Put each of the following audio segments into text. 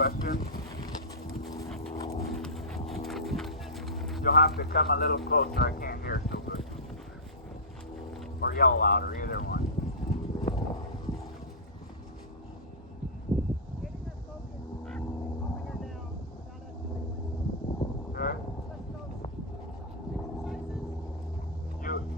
question. You'll have to come a little closer. I can't hear so good. Or yell louder, either one.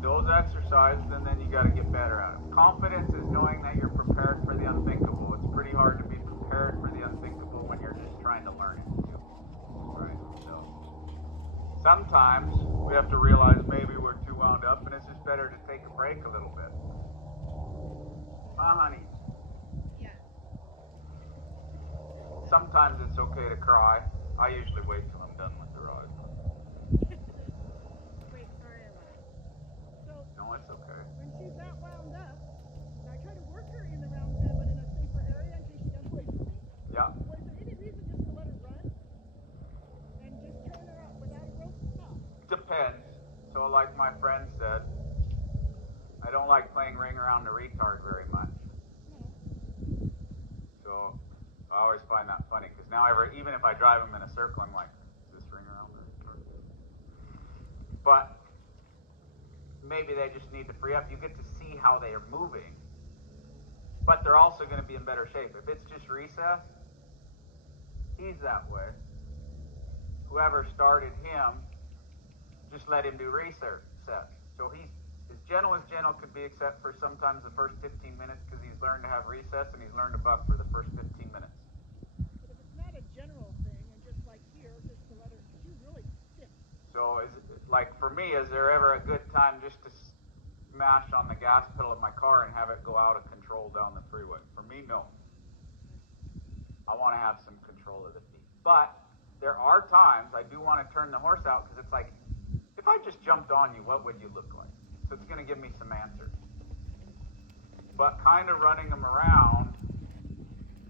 Those exercises, and then you got to get better at it. Confidence is knowing that you're prepared for the unthinkable. It's pretty hard to be prepared for the unthinkable when you're just trying to learn it. Right? So sometimes we have to realize maybe we're too wound up, and it's just better to take a break a little bit. Honey? Yeah. Sometimes it's okay to cry. I usually wait till I'm done with the ride. Wait, sorry, I lied. So, No, it's okay. when she's that wound up, I try to work her in the round pen, but in a safer area in case she does wait for me. Yeah. Or is there any reason just to let her run and just turn her up without a rope stop? Depends. So like my friend said, I don't like playing ring around the retard very much. No. So I always find that funny because now even if I drive them in a circle, I'm like, is this ring around the retard? But maybe they just need to free up. You get to see how they are moving, but they're also going to be in better shape. If it's just recess, he's that way. Whoever started him, just let him do recess. So he's as gentle could be, except for sometimes the first 15 minutes because he's learned to have recess and he's learned to buck for the first 15 minutes. But if it's not a general thing and just like here, just to let her, she's really stiff. So like for me, is there ever a good time just to smash on the gas pedal of my car and have it go out of control down the freeway? For me, no. I want to have some control of the feet. But there are times I do want to turn the horse out because it's like, if I just jumped on you, what would you look like? So it's going to give me some answers. But kind of running them around,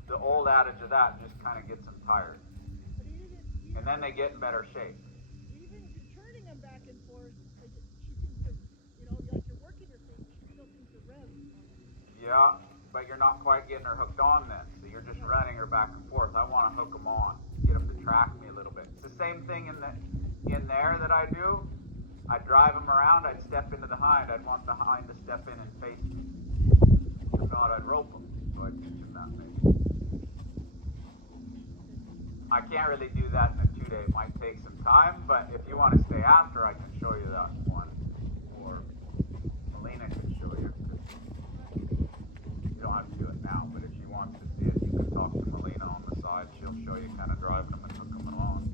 the old adage of that just kind of gets them tired. But And then they get in better shape. Even if you're turning them back and forth, she seems to, like you're working her feet, she still seems to rev on it. Yeah, but you're not quite getting her hooked on then. So you're just running her back and forth. I want to hook them on, get them to track me a little bit. It's the same thing in there that I do. I'd drive them around, I'd step into the hind. I'd want the hind to step in and face me. If not, I'd rope them. So I'd teach them that maybe. I can't really do that in a 2-day. It might take some time, but if you want to stay after, I can show you that one. Or Melina can show you. You don't have to do it now, but if she wants to see it, you can talk to Melina on the side. She'll show you kind of driving them and hooking them along.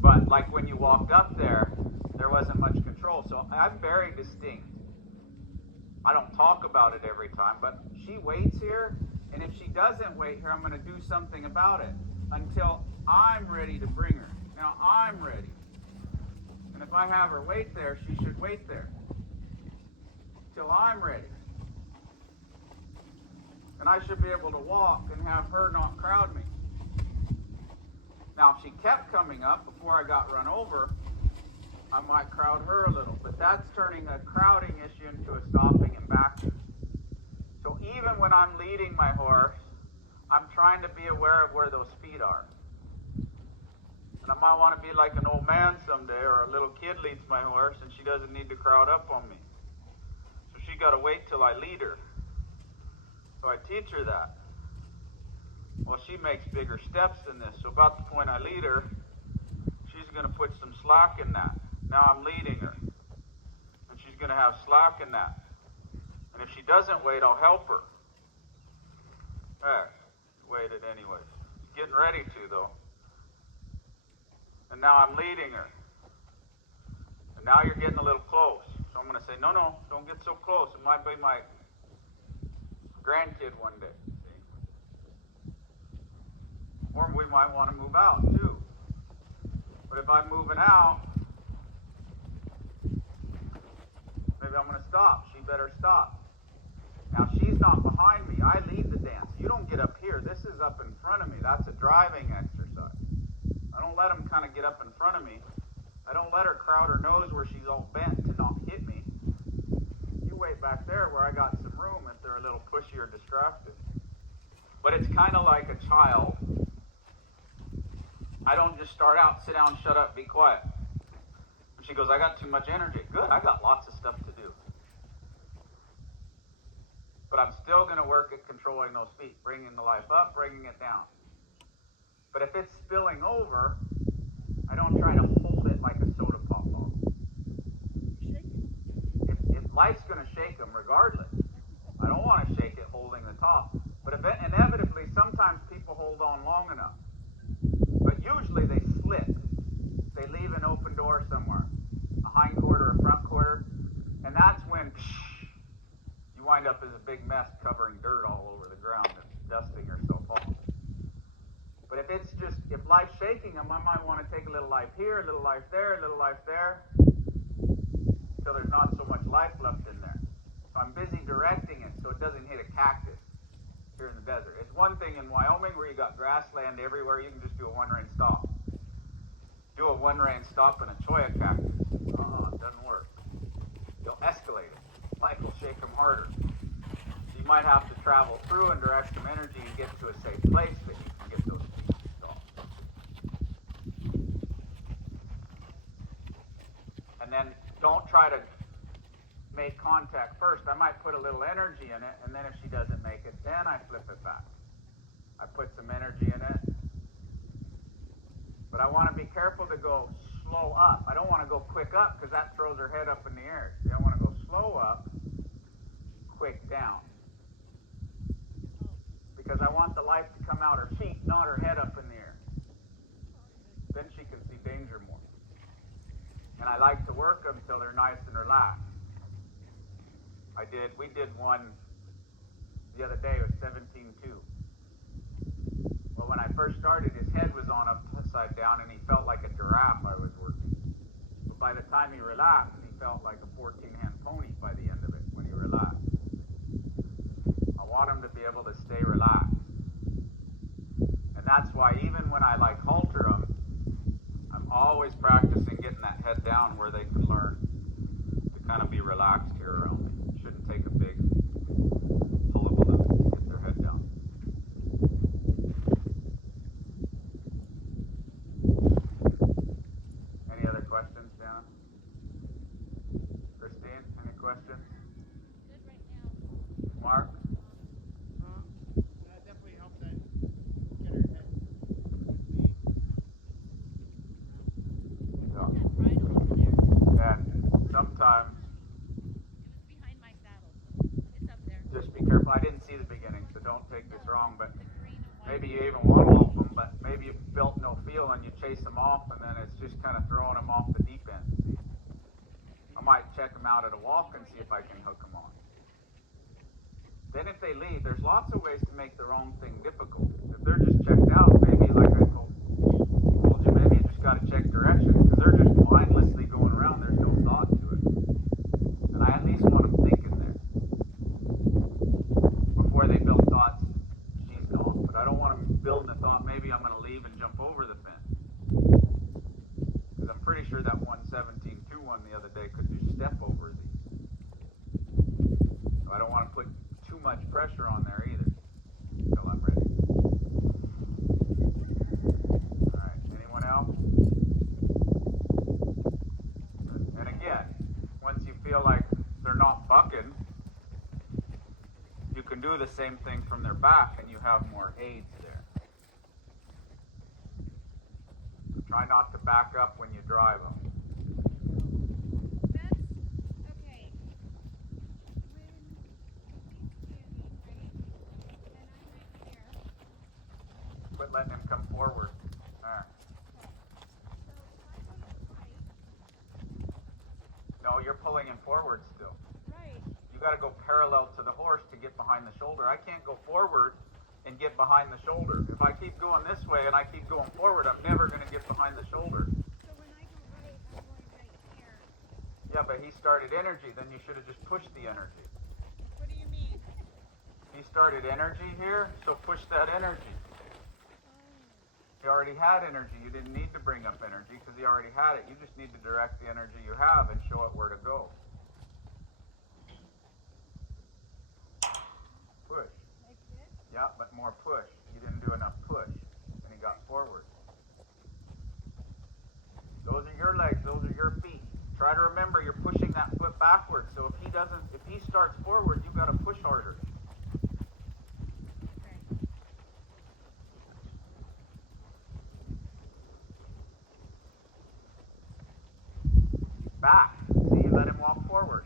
But like when you walked up there wasn't much control, so I'm very distinct. I don't talk about it every time, but she waits here, and if she doesn't wait here, I'm going to do something about it until I'm ready to bring her. Now I'm ready. And if I have her wait there, she should wait there till I'm ready. And I should be able to walk and have her not crowd me. Now, if she kept coming up before I got run over, I might crowd her a little, but that's turning a crowding issue into a stopping and backing. So even when I'm leading my horse, I'm trying to be aware of where those feet are. And I might want to be like an old man someday, or a little kid leads my horse, and she doesn't need to crowd up on me. So she got to wait till I lead her. So I teach her that. Well, she makes bigger steps than this. So about the point I lead her, she's going to put some slack in that. Now I'm leading her. And she's going to have slack in that. And if she doesn't wait, I'll help her. There. She waited anyways. She's getting ready to, though. And now I'm leading her. And now you're getting a little close. So I'm going to say, no, don't get so close. It might be my grandkid one day. Or we might want to move out too. But if I'm moving out, maybe I'm going to stop. She better stop. Now she's not behind me. I lead the dance. You don't get up here. This is up in front of me. That's a driving exercise. I don't let them kind of get up in front of me. I don't let her crowd her nose where she's all bent to not hit me. You wait back there where I got some room if they're a little pushy or distracted. But it's kind of like a child I don't just start out, sit down, shut up, be quiet. She goes, I got too much energy. Good, I got lots of stuff to do. But I'm still going to work at controlling those feet, bringing the life up, bringing it down. But if it's spilling over, I don't try to hold it like a soda pop ball. If life's going to shake them regardless, I don't want to shake it holding the top. But inevitably, sometimes people hold on long enough. But usually they slip. They leave an open door somewhere, a hind quarter, a front quarter, and that's when you wind up as a big mess covering dirt all over the ground and dusting yourself off. But if life's shaking them, I might want to take a little life here, a little life there, a little life there, until there's not so much life left in there. So I'm busy directing it so it doesn't hit a cactus here in the desert. It's one thing in Wyoming where you got grassland everywhere, you can just do a one-rain stop. Do a one-rain stop in a cholla cactus. It doesn't work. You'll escalate it. Life will shake them harder. You might have to travel through and direct some energy and get to a safe place that you can get those feet to stop. And then don't try to make contact first. I might put a little energy in it, and then if she doesn't make it, then I flip it back. I put some energy in it. But I want to be careful to go slow up. I don't want to go quick up because that throws her head up in the air. See, I want to go slow up, quick down. Because I want the life to come out her feet, not her head up in the air. Then she can see danger more. And I like to work them until they're nice and relaxed. We did one the other day, it was 17-2. Well, when I first started, his head was on upside down and he felt like a giraffe I was working. But by the time he relaxed, he felt like a 14-hand pony by the end of it when he relaxed. I want him to be able to stay relaxed. And that's why even when I halter them, I'm always practicing getting that head down where they can learn to kind of be relaxed here around me. Shouldn't take a big hullabaloo to get their head down. Any other questions, Dana? Christine, any questions? Good right now. Mark? That definitely helped that get her head with me. Yeah. That bridle over there. And sometimes, It was behind my saddle. It's up there. just be careful. I didn't see the beginning, so don't take this wrong, but The green and white. maybe you even want to walk them, but maybe you felt no feel and you chase them off, and then it's just kind of throwing them off the deep end. See? I might check them out at a walk and see if I can hook them on. Then if they leave, there's lots of ways to make the wrong thing difficult. If they're just checked out, maybe like I told you, maybe you just got to check direction, because they're just mindlessly going around. There's no thought to it. And I at least want them thinking there before they build thoughts. She's gone, but I don't want them building a thought. Maybe I'm going to leave and jump over the fence, because I'm pretty sure that 117-2 one the other day could just step over these. So I don't want to put too much pressure on there either until I'm ready. All right, anyone else? And again, once you feel like they're not bucking, you can do the same thing from their back and you have more aids there. Try not to back up when you drive them. That's okay. Quit letting him come forward. There. No, you're pulling him forward still. Right. You got to go parallel to the horse to get behind the shoulder. I can't go forward and get behind the shoulder. If I keep going this way and I keep going forward, I'm never going to get behind the shoulder. So when I go right, I'm going right here. Yeah, but he started energy. Then you should have just pushed the energy. What do you mean? He started energy here, so push that energy. He already had energy. You didn't need to bring up energy because he already had it. You just need to direct the energy you have and show it where to go. Push. Like this? Yeah, but more push. You didn't do enough push. And he got forward. those are your feet. Try to remember you're pushing that foot backwards. So if he starts forward, you've got to push harder. Okay. Back. See, let him walk forward.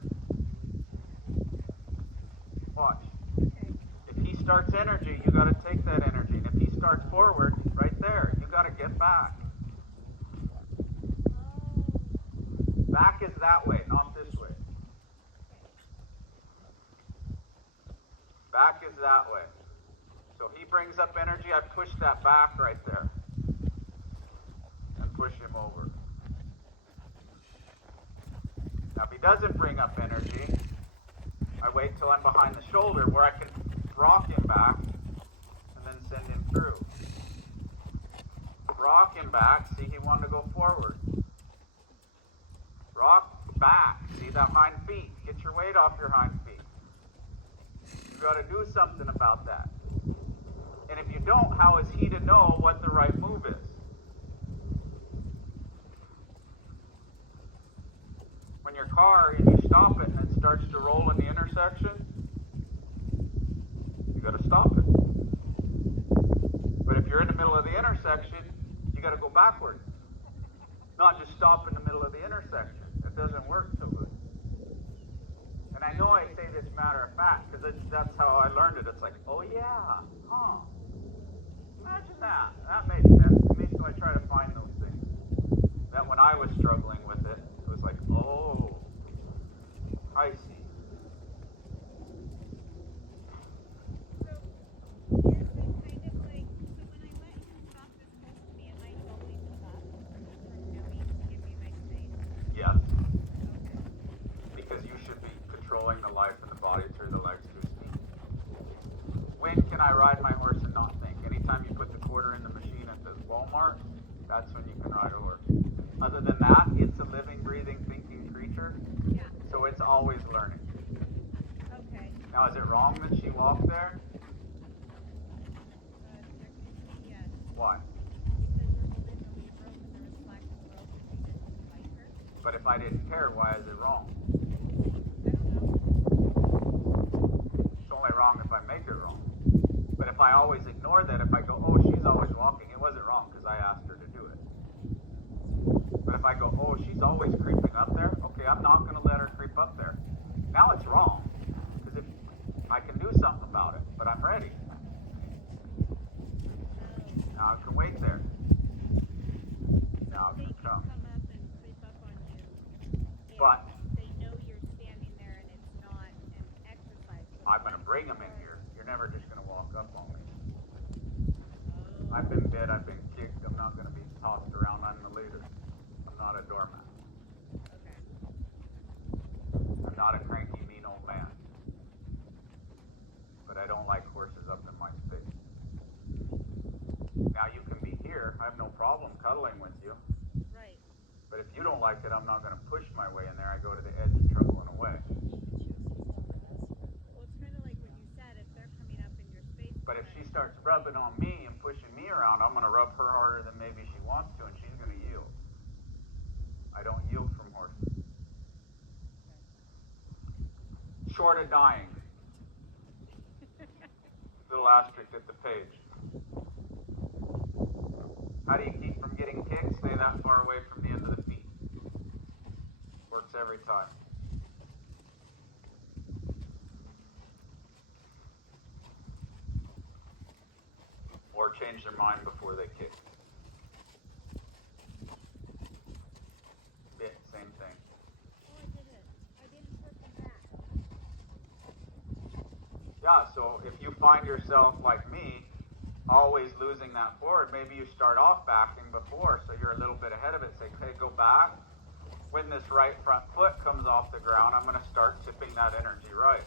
Watch. Okay. If he starts energy, you got to take that energy. And if he starts forward, right there, you got to get back. Back is that way, not this way. Back is that way. So he brings up energy, I push that back right there. And push him over. Now if he doesn't bring up energy, I wait till I'm behind the shoulder where I can rock him back and then send him through. Rock him back, see he wanted to go forward. Rock back, see that hind feet. Get your weight off your hind feet. You got to do something about that. And if you don't, how is he to know what the right move is? When your car, and you stop it and it starts to roll in the intersection, you got to stop it. But if you're in the middle of the intersection, you got to go backward. Not just stop in the middle of the intersection. It doesn't work so good. And I know I say this matter of fact because that's how I learned it. It's like, oh yeah, huh. Imagine that. That makes sense to me, so I try to find those things. That when I was struggling with it, it was like, oh, I see. So, is it kind of like, so when I let him stop this close to me, am I going up from knowing to give me my space? Yes. Okay. Because you should be controlling the life and the body through the legs through speed. When can I ride my horse and not think? Anytime you put the quarter in the machine at the Walmart, that's when you can ride a horse. Other than that, it's a living, breathing, thinking creature, Yeah. so it's always learning. Okay. Now, is it wrong that she walked there? Technically, yes. Why? Because we're holding the lead rope and there was slack in the rope and we didn't fight her. But if I didn't care, why is it wrong? I don't know. It's only wrong if I make it wrong. But if I always ignore that, if I go, oh, she's always walking, it wasn't wrong because I asked her to do it. But if I go, oh, she's always creeping up there, okay, I'm not going to let her creep up there. Now it's wrong because if I can do something about it, but I'm ready. Now I can wait there. Now I They can can come. come up and creep up on you. And But they know you're standing there and it's not an exercise. So I'm going to once bring you them in are- here. You're never just going to walk up on me. I've been bit, I've been kicked, I'm not going to be tossed around, I'm the leader. I'm not a doormat. Okay. I'm not a cranky, mean old man. But I don't like horses up in my space. Now you can be here, I have no problem cuddling with you. Right. But if you don't like it, I'm not going to push my way in there. I go to the edge and trouble and away. Well, it's kind of like what you said. If they're coming up in your space. But if she starts rubbing on me and pushing me around, I'm going to rub her harder than maybe she wants to, and she's going to yield. I don't yield from horses. Short of dying. Little asterisk at the page. How do you keep from getting kicked? Stay that far away from the end of the feet. Works every time. Or change their mind before they kick. Bit, same thing. Oh, I did it. I didn't put them back. Yeah, so if you find yourself like me, always losing that forward, maybe you start off backing before, so you're a little bit ahead of it. Say, okay, go back. When this right front foot comes off the ground, I'm going to start tipping that energy right.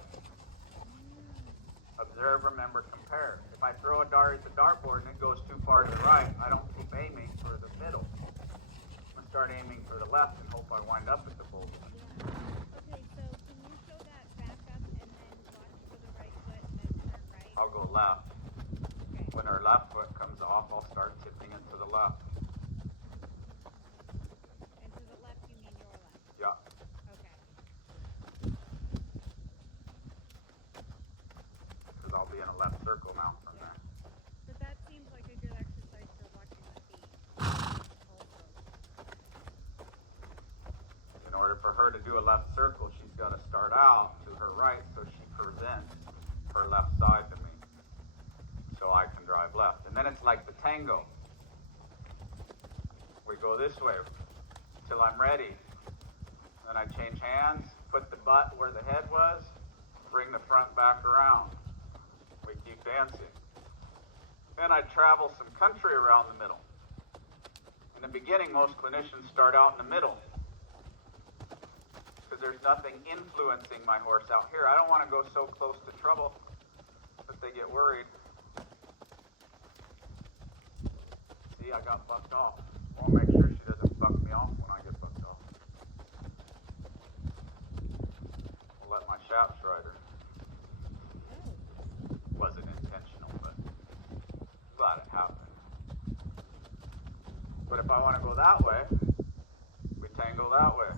Observe, remember, compare. If I throw a dart at the dartboard and it goes too far to the right, I don't keep aiming for the middle. I'm going to start aiming for the left and hope I wind up at the bullseye. Okay, so can you show that back up and then watch for the right foot and then turn right? I'll go left. Okay. When her left foot comes off, I'll start tipping it to the left. And to the left circle now from there. But that seems like a good exercise for watching the feet. Also. In order for her to do a left circle, she's got to start out to her right so she presents her left side to me. So I can drive left. And then it's like the tango. We go this way till I'm ready. Then I change hands, put the butt where the head was, bring the front back around. We keep dancing. Then I travel some country around the middle. In the beginning, most clinicians start out in the middle because there's nothing influencing my horse out here. I don't want to go so close to trouble that they get worried. See, I got bucked off. I'll make sure she doesn't buck me off when I get bucked off. I'll let my shafts ride her. Wasn't intentional, but glad it happened. But if I want to go that way, we tangle that way.